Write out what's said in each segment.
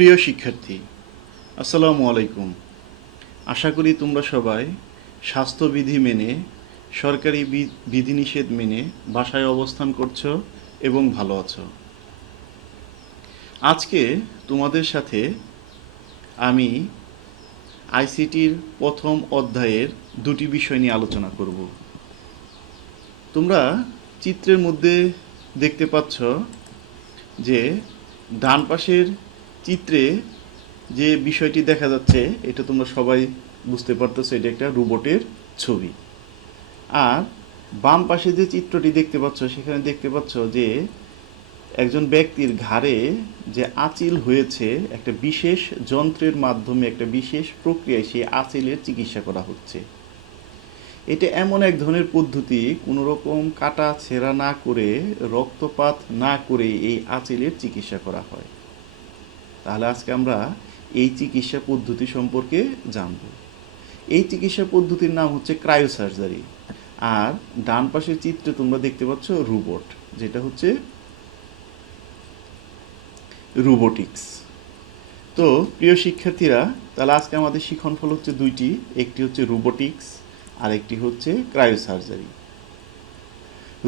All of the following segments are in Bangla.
প্রিয় শিক্ষার্থী, আসসালামু আলাইকুম। আশা করি তোমরা সবাই স্বাস্থ্যবিধি মেনে, সরকারি বিধিনিষেধ মেনে বাসায় অবস্থান করছো এবং ভালো আছো। আজকে তোমাদের সাথে আমি আইসিটির প্রথম অধ্যায়ের দুটি বিষয় নিয়ে আলোচনা করব। তোমরা চিত্রের মধ্যে দেখতে পাচ্ছ যে ডান পাশের চিত্রে যে বিষয়টি দেখা যাচ্ছে এটা তোমরা সবাই বুঝতে পারতেছো, এটা একটা রোবটের ছবি। আর বাম পাশে যে চিত্রটি দেখতে পাচ্ছ সেখানে দেখতে পাচ্ছ যে একজন ব্যক্তির ঘাড়ে যে আঁচিল হয়েছে একটা বিশেষ যন্ত্রের মাধ্যমে, একটা বিশেষ প্রক্রিয়ায় সেই আঁচিলের চিকিৎসা করা হচ্ছে। এটা এমন এক ধরনের পদ্ধতি, কোনো রকম কাটা ছেঁড়া না করে, রক্তপাত না করে এই আঁচিলের চিকিৎসা করা হয়। তাহলে আজকে আমরা এই চিকিৎসা পদ্ধতি সম্পর্কে জানব। এই চিকিৎসা পদ্ধতির নাম হচ্ছে ক্রায়োসার্জারি। আর ডান পাশের চিত্রে তোমরা দেখতে পাচ্ছ রোবট, যেটা হচ্ছে রোবোটিক্স। তো প্রিয় শিক্ষার্থীরা, তাহলে আজকে আমাদের শিক্ষণফল হচ্ছে দুইটি, একটি হচ্ছে রোবোটিক্স আর একটি হচ্ছে ক্রায়োসার্জারি।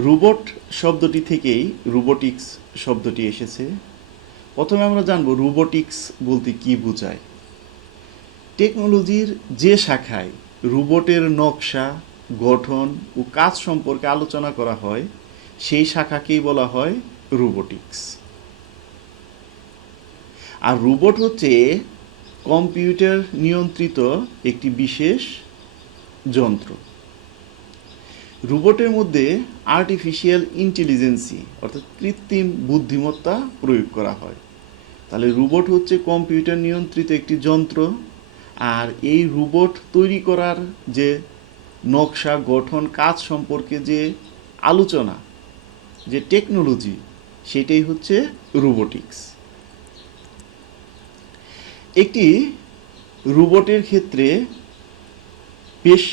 রোবট শব্দটি থেকেই রোবোটিক্স শব্দটি এসেছে। প্রথমে আমরা জানব রোবোটিক্স বলতে কি বোঝায়। টেকনোলজির যে শাখায় রোবটের নকশা, গঠন ও কাজ সম্পর্কে আলোচনা করা হয় সেই শাখাকেই বলা হয় রোবোটিক্স। আর রোবট হচ্ছে কম্পিউটার নিয়ন্ত্রিত একটি বিশেষ যন্ত্র। রোবটের মধ্যে আর্টিফিশিয়াল ইন্টেলিজেন্সি অর্থাৎ কৃত্রিম বুদ্ধিমত্তা প্রয়োগ করা হয়। তাহলে রোবট হচ্ছে কম্পিউটার নিয়ন্ত্রিত একটি যন্ত্র। আর এই রোবট তৈরি করার যে নকশা, গঠন, কাজ সম্পর্কে যে আলোচনা, যে টেকনোলজি, সেটাই হচ্ছে রোবোটিক্স। একটি রোবটের ক্ষেত্রে বেশ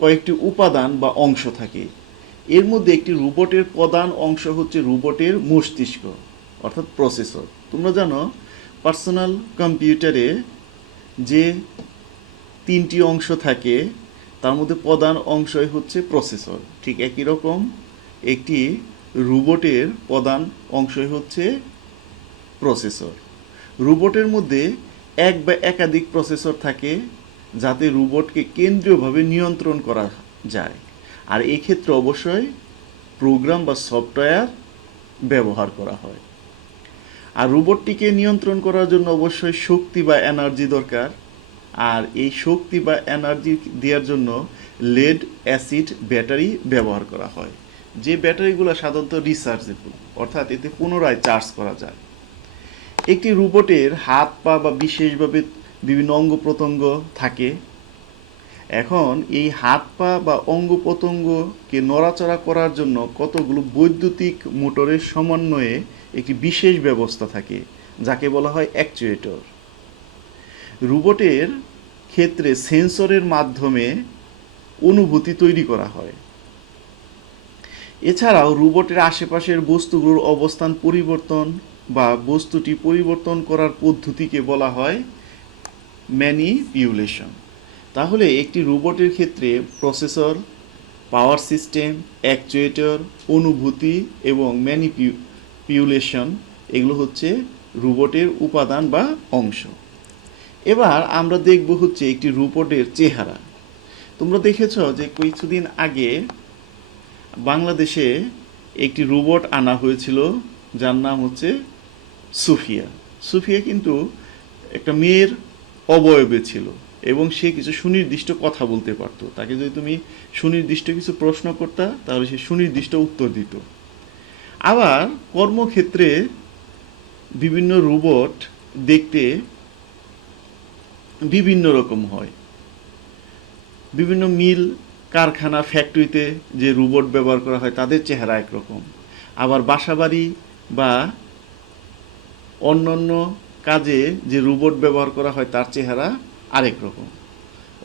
কয়েকটি উপাদান বা অংশ থাকে। এর মধ্যে একটি রোবটের প্রধান অংশ হচ্ছে রোবটের মস্তিষ্ক অর্থাৎ প্রসেসর। তোমরা জানো পার্সোনাল কম্পিউটারে যে তিনটি অংশ থাকে তার মধ্যে প্রধান অংশই হচ্ছে প্রসেসর। ঠিক একই রকম একটি রোবটের প্রধান অংশই হচ্ছে প্রসেসর। রোবটের মধ্যে এক বা একাধিক প্রসেসর থাকে যাতে রোবটকে কেন্দ্রীয়ভাবে নিয়ন্ত্রণ করা যায়। আর এই ক্ষেত্রে অবশ্যই প্রোগ্রাম বা সফটওয়্যার ব্যবহার করা হয়। আর রোবটটিকে নিয়ন্ত্রণ করার জন্য অবশ্যই শক্তি বা এনার্জি দরকার। আর এই শক্তি বা এনার্জি দেওয়ার জন্য লেড অ্যাসিড ব্যাটারি ব্যবহার করা হয়, যে ব্যাটারিগুলো সাধারণত রিচার্জেবল, অর্থাৎ এতে পুনরায় চার্জ করা যায়। একটি রোবটের হাত পা বা বিশেষভাবে বিভিন্ন অঙ্গ প্রত্যঙ্গ থাকে। এখন এই হাত পা বা অঙ্গ প্রত্যঙ্গকে নড়াচড়া করার জন্য কতগুলো বৈদ্যুতিক মোটরের সমন্বয়ে একটি বিশেষ ব্যবস্থা থাকে যাকে বলা হয় অ্যাকচুয়েটর। রোবটের ক্ষেত্রে সেন্সরের মাধ্যমে অনুভূতি তৈরি করা হয়। এছাড়াও রোবটের আশেপাশের বস্তুগুলোর অবস্থান পরিবর্তন বা বস্তুটি পরিবর্তন করার পদ্ধতিকে বলা হয় ম্যানিপুলেশন। তাহলে একটি রোবটের ক্ষেত্রে প্রসেসর, পাওয়ার সিস্টেম, অ্যাকচুয়েটর, অনুভূতি এবং ম্যানিপুলেশন এগুলো হচ্ছে রোবটের উপাদান বা অংশ। এবার আমরা দেখব হচ্ছে একটি রোবটের চেহারা। তোমরা দেখেছ যে কিছুদিন আগে বাংলাদেশে একটি রোবট আনা হয়েছিল যার নাম হচ্ছে সুফিয়া। সুফিয়া কিন্তু একটা মেয়ের অবয়বে ছিল এবং সে কিছু সুনির্দিষ্ট কথা বলতে পারত। তাকে যদি তুমি সুনির্দিষ্ট কিছু প্রশ্ন করতা তাহলে সে সুনির্দিষ্ট উত্তর দিত। আবার কর্মক্ষেত্রে বিভিন্ন রোবট দেখতে বিভিন্ন রকম হয়। বিভিন্ন মিল, কারখানা, ফ্যাক্টরিতে যে রোবট ব্যবহার করা হয় তাদের চেহারা একরকম। আবার বাসাবাড়ি বা অন্যান্য কাজে যে রোবট ব্যবহার করা হয় তার চেহারা আরেক রকম।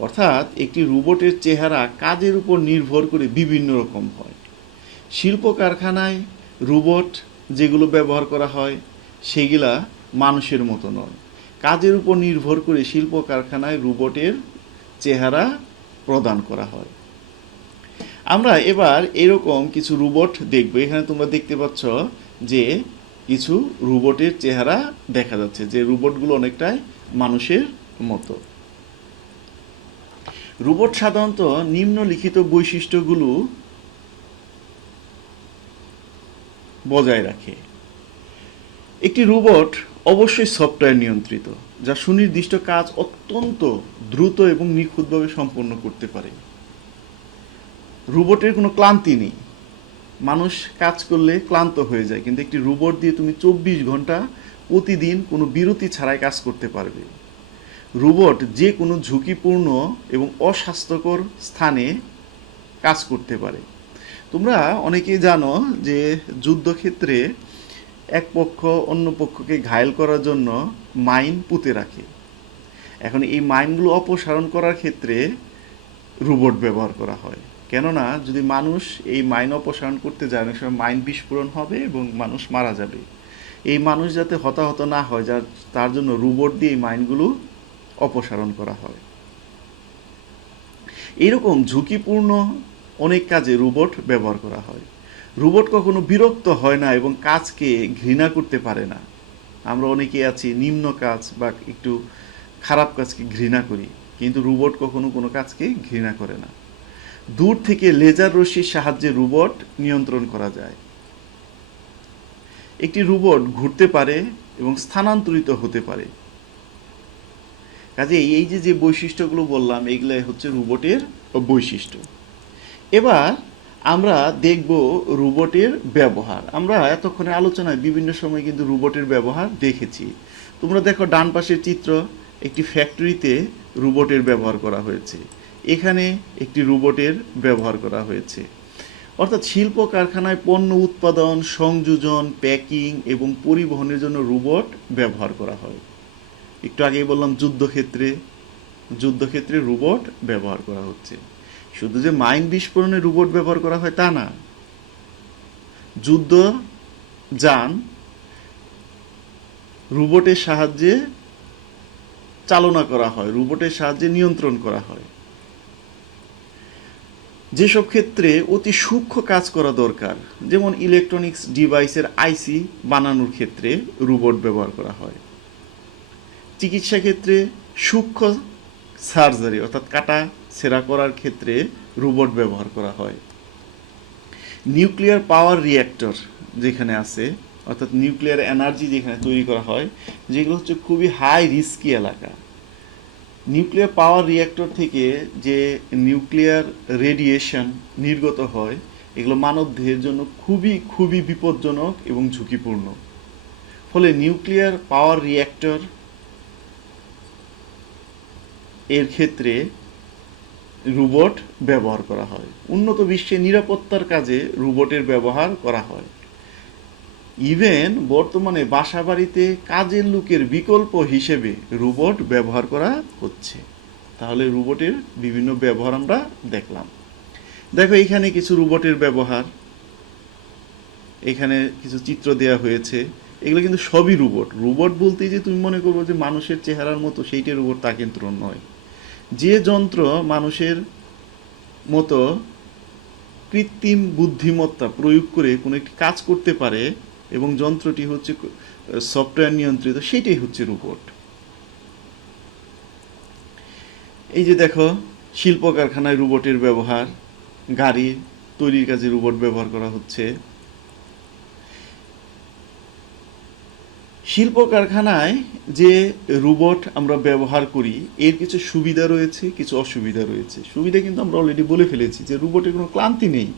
অর্থাৎ একটি রোবটের চেহারা কাজের উপর নির্ভর করে বিভিন্ন রকম হয়। শিল্প কারখানায় রোবট যেগুলো ব্যবহার করা হয় সেগুলা মানুষের মতো নয়। কাজের উপর নির্ভর করে শিল্প কারখানায় রোবটের চেহারা প্রদান করা হয়। আমরা এবার এরকম কিছু রোবট দেখব। এখানে তোমরা দেখতে পাচ্ছ যে কিছু রোবটের চেহারা দেখা যাচ্ছে, যে রোবটগুলো অনেকটাই মানুষের মতো। রোবট সাধারণত নিম্নলিখিত বৈশিষ্ট্যগুলো বজায় রাখে। একটি রোবট অবশ্যই সফটওয়্যার নিয়ন্ত্রিত, যা সুনির্দিষ্ট কাজ অত্যন্ত দ্রুত এবং নিখুঁতভাবে সম্পন্ন করতে পারে। রোবটের কোনো ক্লান্তি নেই। মানুষ কাজ করলে ক্লান্ত হয়ে যায়, কিন্তু একটি রোবট দিয়ে তুমি 24 ঘন্টা প্রতিদিন কোনো বিরতি ছাড়াই কাজ করতে পারবে। রোবট যে কোনো ঝুঁকিপূর্ণ এবং অস্বাস্থ্যকর স্থানে কাজ করতে পারে। তোমরা অনেকেই জানো যে যুদ্ধক্ষেত্রে এক পক্ষ অন্য পক্ষকে ঘায়েল করার জন্য মাইন পুঁতে রাখে। এখন এই মাইনগুলো অপসারণ করার ক্ষেত্রে রোবট ব্যবহার করা হয়, কেননা যদি মানুষ এই মাইন অপসারণ করতে যায় অনেক সময় মাইন বিস্ফোরণ হবে এবং মানুষ মারা যাবে। এই মানুষ যাতে হতাহত না হয়, তার জন্য রোবট দিয়ে এই মাইনগুলো অপসারণ করা হয়। এরকম ঝুঁকিপূর্ণ অনেক কাজে রোবট ব্যবহার করা হয়। রোবট কখনো বিরক্ত হয় না এবং কাজকে ঘৃণা করতে পারে না। আমরা অনেকে আছি নিম্ন কাজ বা একটু খারাপ কাজকে ঘৃণা করি, কিন্তু রোবট কখনো কোনো কাজকে ঘৃণা করে না। দূর থেকে লেজার রশ্মির সাহায্যে রোবট নিয়ন্ত্রণ করা যায়। একটি রোবট ঘুরতে পারে এবং স্থানান্তরিত হতে পারে। কাজে এই যে বৈশিষ্ট্যগুলো বললাম, এগুলাই হচ্ছে রোবটের বৈশিষ্ট্য। এবার আমরা দেখব রোবটের ব্যবহার। আমরা এতক্ষণে আলোচনায় বিভিন্ন সময় কিন্তু রোবটের ব্যবহার দেখেছি। তোমরা দেখো ডান পাশের চিত্র, একটি ফ্যাক্টরিতে রোবটের ব্যবহার করা হয়েছে। এখানে একটি রোবটের ব্যবহার করা হয়েছে। অর্থাৎ শিল্প কারখানায় পণ্য উৎপাদন, সংযোজন, প্যাকিং এবং পরিবহনের জন্য রোবট ব্যবহার করা হয়। একটু আগেই বললাম যুদ্ধক্ষেত্রে রোবট ব্যবহার করা হচ্ছে। শুধু যে মাইন বিস্ফোরণে রোবট ব্যবহার করা হয় তা না, যুদ্ধ যান রোবটের সাহায্যে চালনা করা হয়, রোবটের সাহায্যে নিয়ন্ত্রণ করা হয়। যেসব ক্ষেত্রে অতি সূক্ষ্ম কাজ করা দরকার, যেমন ইলেকট্রনিক্স ডিভাইসের আইসি বানানোর ক্ষেত্রে রোবট ব্যবহার করা হয়। চিকিৎসা ক্ষেত্রে সূক্ষ্ম সার্জারি অর্থাৎ কাটা ছেঁড়া করার ক্ষেত্রে রোবট ব্যবহার করা হয়। নিউক্লিয়ার পাওয়ার রিঅ্যাক্টর যেখানে আছে, অর্থাৎ নিউক্লিয়ার এনার্জি যেখানে তৈরি করা হয়, যেগুলো হচ্ছে খুবই হাই রিস্কি এলাকা। নিউক্লিয়ার পাওয়ার রিঅ্যাক্টর থেকে যে নিউক্লিয়ার রেডিয়েশন নির্গত হয়, এগুলো মানবদেহের জন্য খুবই বিপজ্জনক এবং ঝুঁকিপূর্ণ। ফলে নিউক্লিয়ার পাওয়ার রিঅ্যাক্টর এর ক্ষেত্রে রোবট ব্যবহার করা হয়। উন্নত বিশ্বে নিরাপত্তার কাজে রোবটের ব্যবহার করা হয়। ইভেন বর্তমানে বাসাবাড়িতে কাজের লোকের বিকল্প হিসেবে রোবট ব্যবহার করা হচ্ছে। তাহলে রোবটের বিভিন্ন ব্যবহার আমরা দেখলাম। দেখো এখানে কিছু রোবটের ব্যবহার, এখানে কিছু চিত্র দেওয়া হয়েছে। এগুলো কিন্তু সবই রোবট। রোবট বলতে যে তুমি মনে করবো যে মানুষের চেহারার মতো সেইটা রোবট, তা কিন্তু নয়। যে যন্ত্র মানুষের মতো কৃত্রিম বুদ্ধিমত্তা প্রয়োগ করে কোনো একটি কাজ করতে পারে এবং যন্ত্রটি হচ্ছে সফটওয়্যার নিয়ন্ত্রিত, সেটাই হচ্ছে রোবট। এই যে দেখো শিল্প কারখানায় রোবটের ব্যবহার, গাড়ি তৈরির কাজে রোবট ব্যবহার করা হচ্ছে। শিল্প কারখানায় যে রোবট আমরা ব্যবহার করি, এর কিছু সুবিধা রয়েছে, কিছু অসুবিধা রয়েছে। সুবিধা কিন্তু আমরা অলরেডি বলে ফেলেছি যে রোবটের কোনো ক্লান্তি নেই।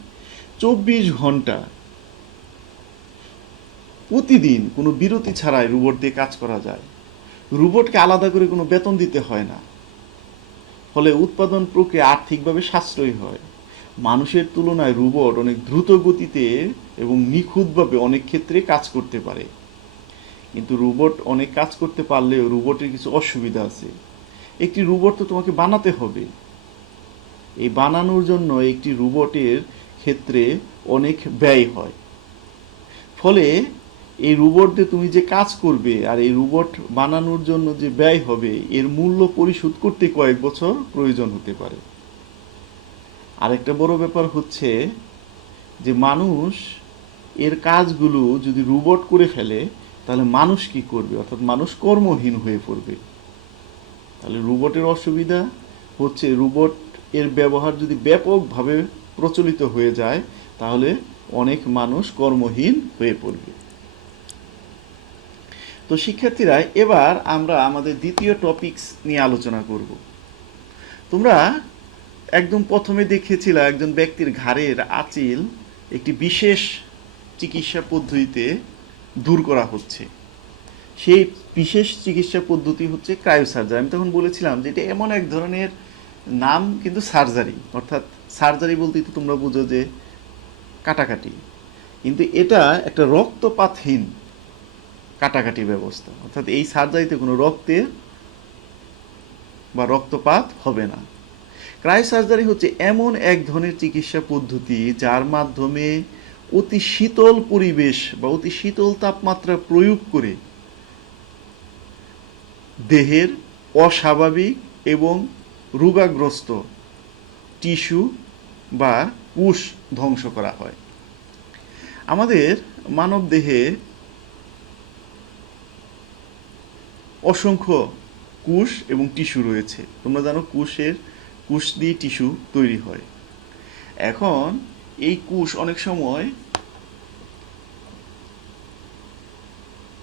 24 ঘন্টা প্রতিদিন কোনো বিরতি ছাড়াই রোবট দিয়ে কাজ করা যায়। রোবটকে আলাদা করে কোনো বেতন দিতে হয় না, ফলে উৎপাদন প্রক্রিয়া আর্থিকভাবে সাশ্রয়ী হয়। মানুষের তুলনায় রোবট অনেক দ্রুত গতিতে এবং নিখুঁতভাবে অনেক ক্ষেত্রে কাজ করতে পারে। কিন্তু রোবট অনেক কাজ করতে পারলেও রোবটের কিছু অসুবিধা আছে। একটি রোবট তো তোমাকে বানাতে হবে। এই বানানোর জন্য একটি রোবটের ক্ষেত্রে অনেক ব্যয় হয়। ফলে এই রোবট দিয়ে তুমি যে কাজ করবে আর এই রোবট বানানোর জন্য যে ব্যয় হবে এর মূল্য পরিশোধ করতে কয়েক বছর প্রয়োজন হতে পারে। আরেকটা বড় ব্যাপার হচ্ছে যে মানুষ এর কাজগুলো যদি রোবট করে ফেলে তাহলে মানুষ কি করবে, অর্থাৎ মানুষ কর্মহীন হয়ে পড়বে। তাহলে রোবটের অসুবিধা হচ্ছে রোবট এর ব্যবহার যদি ব্যাপকভাবে প্রচলিত হয়ে যায় তাহলে অনেক মানুষ কর্মহীন হয়ে পড়বে। তো শিক্ষার্থীরা, এবার আমরা আমাদের দ্বিতীয় টপিকস নিয়ে আলোচনা করব। তোমরা একদম প্রথমে দেখেছিলে একজন ব্যক্তির ঘাড়ের আঁচিল একটি বিশেষ চিকিৎসা পদ্ধতিতে দূর করা হচ্ছে। সেই বিশেষ চিকিৎসা পদ্ধতি হচ্ছে ক্রায়োসার্জারি। আমি তখন বলেছিলাম যে এটা এমন এক ধরনের নাম, কিন্তু সার্জারি, অর্থাৎ সার্জারি বলতে তো তোমরা বুঝো যে কাটাকাটি, কিন্তু এটা একটা রক্তপাতহীন কাটাকাটি ব্যবস্থা, অর্থাৎ এই সার্জারিতে কোনো রক্তের বা রক্তপাত হবে না। ক্রায়োসার্জারি হচ্ছে এমন এক ধরনের চিকিৎসা পদ্ধতি যার মাধ্যমে অতি শীতল পরিবেশ বা অতি শীতল তাপমাত্রা প্রয়োগ করে দেহের অস্বাভাবিক এবং রোগাগ্রস্ত টিস্যু বা কোষ ধ্বংস করা হয়। আমাদের মানব দেহে অসংখ্য কোষ এবং টিস্যু রয়েছে। তোমরা জানো কোষ দিয়ে টিস্যু তৈরি হয়। এখন এই কোষ অনেক সময়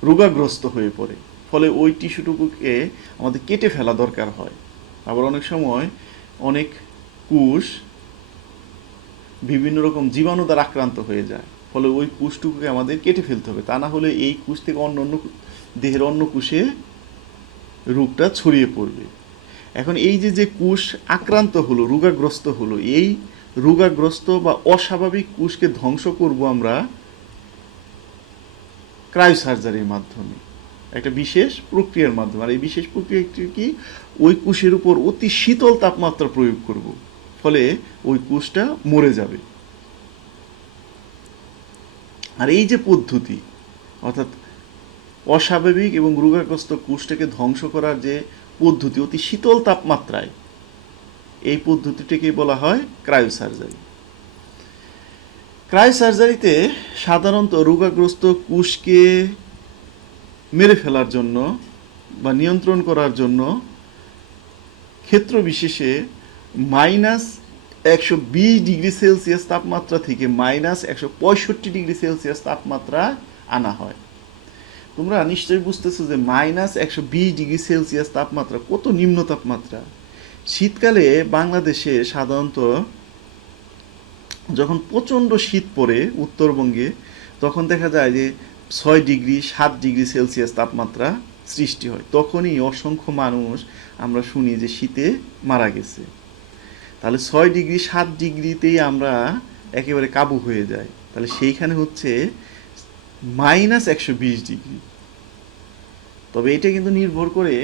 রোগাগ্রস্ত হয়ে পড়ে, ফলে ওই টিস্যুটুকুকে আমাদের কেটে ফেলা দরকার হয়। আবার অনেক সময় অনেক কোষ বিভিন্ন রকম জীবাণু দ্বারা আক্রান্ত হয়ে যায়, ফলে ওই কোষটুকুকে আমাদের কেটে ফেলতে হবে, তা না হলে এই কোষ থেকে অন্য দেহের অন্য কোষে রোগটা ছড়িয়ে পড়বে। এখন এই যে কোষ আক্রান্ত হলো, রোগাগ্রস্ত হলো, এই রোগাগ্রস্ত বা অস্বাভাবিক কোষকে ধ্বংস করব আমরা ক্রায়োসার্জারির মাধ্যমে, একটা বিশেষ প্রক্রিয়ার মাধ্যমে। আর এই বিশেষ প্রক্রিয়াটি কি, ওই কোষের উপর অতি শীতল তাপমাত্রা প্রয়োগ করব, ফলে ওই কোষটা মরে যাবে। আর এই যে পদ্ধতি, অর্থাৎ অস্বাভাবিক এবং রোগাগ্রস্ত কোষটাকে ধ্বংস করার যে পদ্ধতি অতি শীতল তাপমাত্রায়, এই পদ্ধতিটিকে বলা হয় ক্রায়োসার্জারি। ক্রায়োসার্জারিতে সাধারণত রোগাগ্রস্ত কোষকে মেরে ফেলার জন্য বা নিয়ন্ত্রণ করার জন্য ক্ষেত্র বিশেষে -120°C তাপমাত্রা থেকে -165°C তাপমাত্রা আনা হয়। তোমরা নিশ্চয়ই বুঝতেছো যে -120°C তাপমাত্রা কত নিম্ন তাপমাত্রা। শীতকালে বাংলাদেশে সাধারণত যখন প্রচণ্ড শীত পড়ে উত্তরবঙ্গে, তখন দেখা যায় যে 6°-7°C তাপমাত্রা সৃষ্টি হয়। তখনই অসংখ্য মানুষ আমরা শুনি যে শীতে মারা গেছে। তাহলে 6°-7°তেই আমরা একেবারে কাবু হয়ে যাই। তাহলে সেইখানে হচ্ছে -120°। তবে এটা কিন্তু নির্ভর করে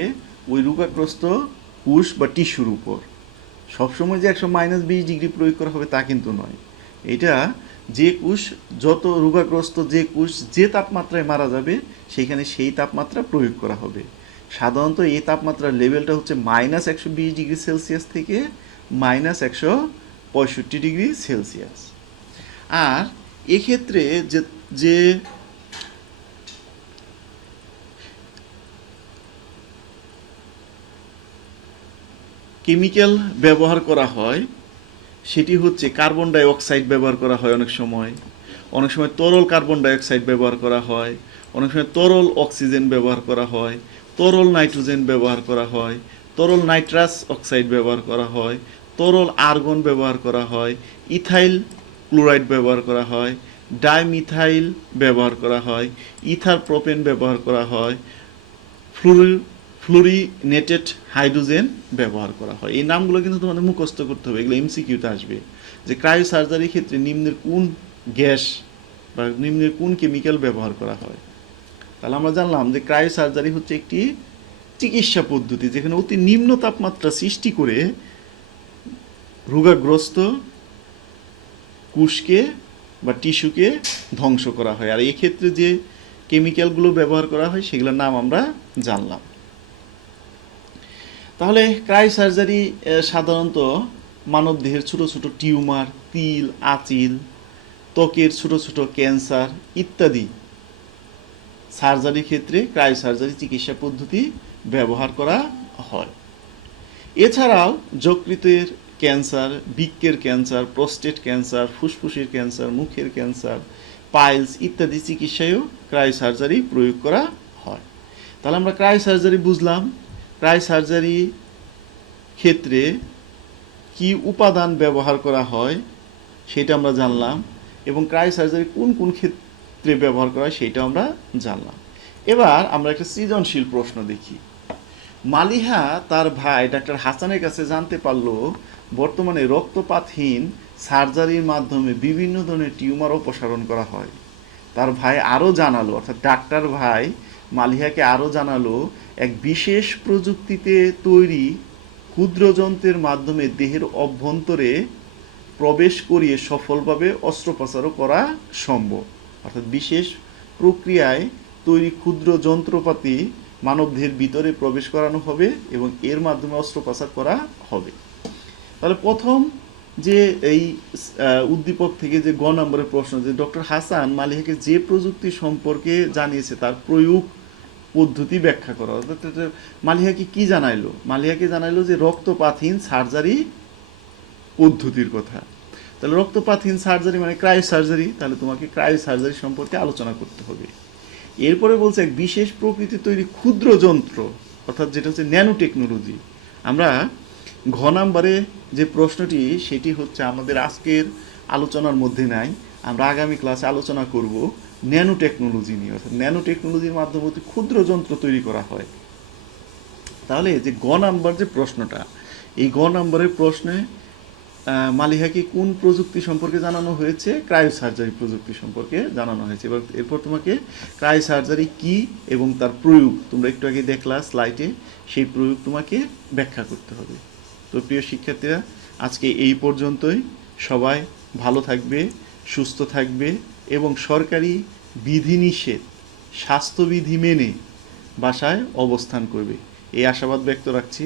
ওই রোগাগ্রস্ত কোষ বা টিস্যুর উপর। সবসময় যে 120° প্রয়োগ করা হবে তা কিন্তু নয়। এটা যে কোষ যত রোগাগ্রস্ত, যে কোষ যে তাপমাত্রায় মারা যাবে সেইখানে সেই তাপমাত্রা প্রয়োগ করা হবে। সাধারণত এই তাপমাত্রার লেভেলটা হচ্ছে -120°C থেকে -165°C। আর এক্ষেত্রে যে কেমিক্যাল ব্যবহার করা হয় সেটি হচ্ছে কার্বন ডাই অক্সাইড ব্যবহার করা হয় অনেক সময় তরল কার্বন ডাই অক্সাইড ব্যবহার করা হয়, অনেক সময় তরল অক্সিজেন ব্যবহার করা হয়, তরল নাইট্রোজেন ব্যবহার করা হয়, তরল নাইট্রাস অক্সাইড ব্যবহার করা হয়, তরল আর্গন ব্যবহার করা হয়, ইথাইল ক্লোরাইড ব্যবহার করা হয়, ডাইমিথাইল ব্যবহার করা হয়, ইথার প্রোপেন ব্যবহার করা হয়, ফ্লুরিনেটেড হাইড্রোজেন ব্যবহার করা হয়। এই নামগুলো কিন্তু তোমাদের মুখস্থ করতে হবে, এগুলো এমসিকিউতে আসবে যে ক্রায়োসার্জারির ক্ষেত্রে নিম্নের কোন গ্যাস বা নিম্নের কোন কেমিক্যাল ব্যবহার করা হয়। তাহলে আমরা জানলাম যে ক্রায়োসার্জারি হচ্ছে একটি চিকিৎসা পদ্ধতি যেখানে অতি নিম্ন তাপমাত্রা সৃষ্টি করে রোগাগ্রস্ত কোষকে বা টিস্যুকে ধ্বংস করা হয়। আর এক্ষেত্রে যে কেমিক্যালগুলো ব্যবহার করা হয় সেগুলোর নাম আমরা জানলাম। তাহলে ক্রাই সার্জারি সাধারণত মানবদেহের ছোট ছোট টিউমার, তিল, আঁচিল, ত্বকের ছোট ছোট ক্যান্সার ইত্যাদি সার্জারির ক্ষেত্রে ক্রাই সার্জারি চিকিৎসা পদ্ধতি ব্যবহার করা হয়। এছাড়াও যকৃতের ক্যান্সার, বৃক্কের ক্যান্সার, প্রস্টেট ক্যান্সার, ফুসফুসের ক্যান্সার, মুখের ক্যান্সার, পাইলস ইত্যাদি চিকিৎসায়ও ক্রাই সার্জারি প্রয়োগ করা হয়। তাহলে আমরা ক্রাই সার্জারি বুঝলাম, ক্রাই সার্জারি ক্ষেত্রে কি উপাদান ব্যবহার করা হয় সেটা আমরা জানলাম, এবং ক্রাই সার্জারি কোন কোন ক্ষেত্রে ব্যবহার করা হয় সেটা আমরা জানলাম। এবার আমরা একটা সৃজনশীল প্রশ্ন দেখি। মালিহা তার ভাই ডাক্তার হাসানের কাছে জানতে পারলো বর্তমানে রক্তপাতহীন সার্জারির মাধ্যমে বিভিন্ন ধরনের টিউমার অপসারণ করা হয়। তার ভাই আরও জানালো, অর্থাৎ ডাক্তার ভাই মালিহাকে আরও জানালো, এক বিশেষ প্রযুক্তিতে তৈরি ক্ষুদ্র যন্ত্রের মাধ্যমে দেহের অভ্যন্তরে প্রবেশ করিয়ে সফলভাবে অস্ত্রোপচারও করা সম্ভব। অর্থাৎ বিশেষ প্রক্রিয়ায় তৈরি ক্ষুদ্র যন্ত্রপাতি মানবদেহের ভিতরে প্রবেশ করানো হবে এবং এর মাধ্যমে অস্ত্রোপচার করা হবে। তাহলে প্রথম যে এই উদ্দীপক থেকে যে গ নম্বরের প্রশ্ন, যে ডক্টর হাসান মালিহাকে যে প্রযুক্তি সম্পর্কে জানিয়েছে তার প্রয়োগ পদ্ধতি ব্যাখ্যা করা। অর্থাৎ মালিহাকে কি জানাইলো? মালিহাকে জানাইলো যে রক্তপাতহীন সার্জারি পদ্ধতির কথা। তাহলে রক্তপাতহীন সার্জারি মানে ক্রায়ো সার্জারি, তাহলে তোমাকে ক্রায়ো সার্জারি সম্পর্কে আলোচনা করতে হবে। এরপরে বলছে এক বিশেষ প্রকৃতির তৈরি ক্ষুদ্র যন্ত্র, অর্থাৎ যেটা হচ্ছে ন্যানো টেকনোলজি। আমরা ঘ নাম্বারে যে প্রশ্নটি সেটি হচ্ছে আমাদের আজকের আলোচনার মধ্যে নাই, আমরা আগামী ক্লাসে আলোচনা করব ন্যানো টেকনোলজি নিয়ে। অর্থাৎ ন্যানো টেকনোলজির মাধ্যমে ক্ষুদ্র যন্ত্র তৈরি করা হয়। তাহলে যে গ নাম্বার যে প্রশ্নটা, এই গ নাম্বারের প্রশ্নে মালিহাকে কোন প্রযুক্তি সম্পর্কে জানানো হয়েছে? ক্রায়ো সার্জারি প্রযুক্তি সম্পর্কে জানানো হয়েছে। এবার এরপর তোমাকে ক্রায়ো সার্জারি কি এবং তার প্রয়োগ, তোমরা একটু আগে দেখলা স্লাইডে, সেই প্রয়োগ তোমাকে ব্যাখ্যা করতে হবে। তো প্রিয় শিক্ষার্থীরা, আজকে এই পর্যন্তই। সবাই ভালো থাকবে, সুস্থ থাকবে এবং সরকারি বিধিনিষেধ স্বাস্থ্যবিধি মেনে বাসায় অবস্থান করবে, এই আশাবাদ ব্যক্ত রাখছি।